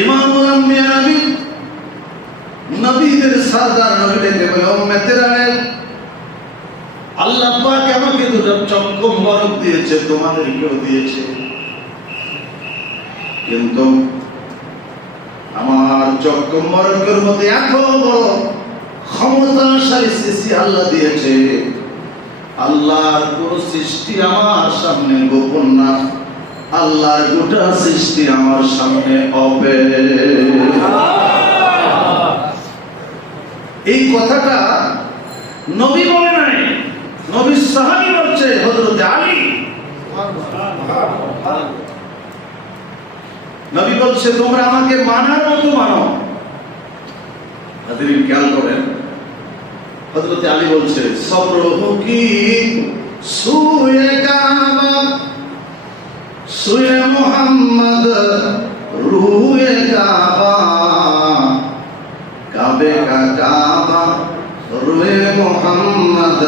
ইমামুল আম্বিয়া নবী, নবীদের সরদার নবী ডেকে বলে, উম্মতেরা আল্লাহ পাক আমাকে দুটো চক্ষু মোবারক দিয়েছে, তোমাদেরকেও দিয়েছে, কিন্তু আমার চক্ষু মোবারকের মধ্যে এত বড় ক্ষমতাশালী সৃষ্টি আল্লাহ দিয়েছে, আল্লাহর কোন সৃষ্টি আমার সামনে গোপন না, আল্লাহর গোটা সৃষ্টি আমার সামনে ওপেন। এই কথাটা নবী বলে নাই, নবীর সাহাবী বলছে, হযরত আলী। নবী বলছে, তোমরা আমাকে মানার মতো মানো। হাজিরিন খেয়াল করেন, হযরত আলী বলছে, সবরহু কি সুয়ে কাবা, সুয়ে মুহাম্মদ রুয়ে কাবা, কাবে কা কাবা রুয়ে মুহাম্মদ,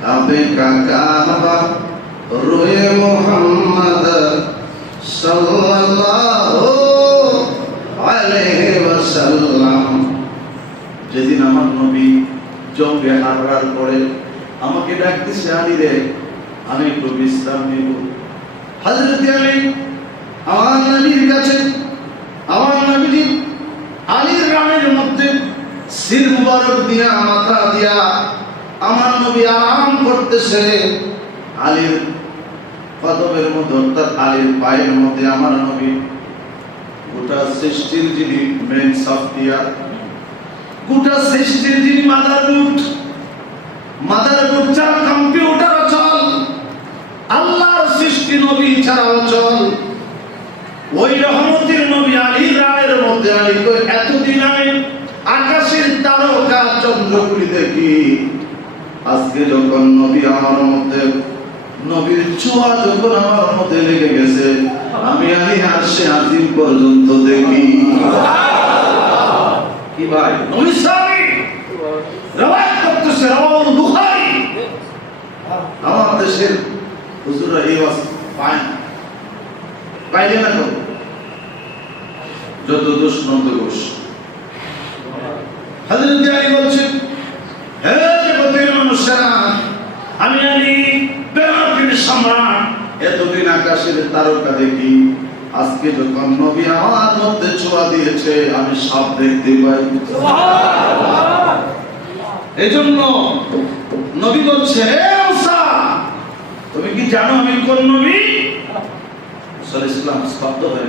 কাবে কা কাবা রুয়ে মুহাম্মদ সাল্লাল্লাহু আলাইহি ওয়াসাল্লাম। যেদিন আমার নবী জঙ্গে হারার পরে আমাকে ডাকতেছে, আলী রে, আমি একটু বিশ্রাম নেব। হযরত আলী আমার নবীর কাছে, আমার নবীজি আলীর রানের মধ্যে সির মুবারক দিয়া, মাথা দিয়া আমার নবী আরাম করতেছে। আলীর কদমের মধ্যে, অর্থাৎ আলীর পায়ের মধ্যে আমার নবী গোটা সৃষ্টির যিনি মেন সফটওয়্যার, গোটা সৃষ্টির যিনি মাদারবোর্ড ছাড়া কম্পিউটার চল, আল্লাহর সৃষ্টি নবী ছাড়াও চল, ওই রহমতের নবী আলীর রানের মধ্যে আলী কই, এতদিন আমি আকাশের তারকা চন্দ্রগুলি দেখি, আজকে যখন নবী আমার মধ্যে, নবীর ছোঁয়া যখন আমার মধ্যে লেগে গেছে, আমি আলী আরশে আজিম পর্যন্ত দেখি। কি ভাই, নবী সাহাবী রওয়ায়াত করতেছে, রাওয়াহুল বুখারী। আমার দেশের হুজুররা এই ওয়াজ পাইলে না, তো যত দোষ নন্দ ঘোষ। হযরত আলী বলছেন, হে জগতের মানুষেরা, আমি আলী বেলায়েতের সম্রাট, এতদিন আকাশের তারকা দেখি, আজকে যখন নবী আমার মধ্যে ছোঁয়া দিয়েছে, আমি সব দেখতে পাই। এজন্য নবী বলছে, হে মুসা, তুমি কি জানো আমি কোন নবী? মুসা আলাইহিস সালাম স্তব্ধ হয়ে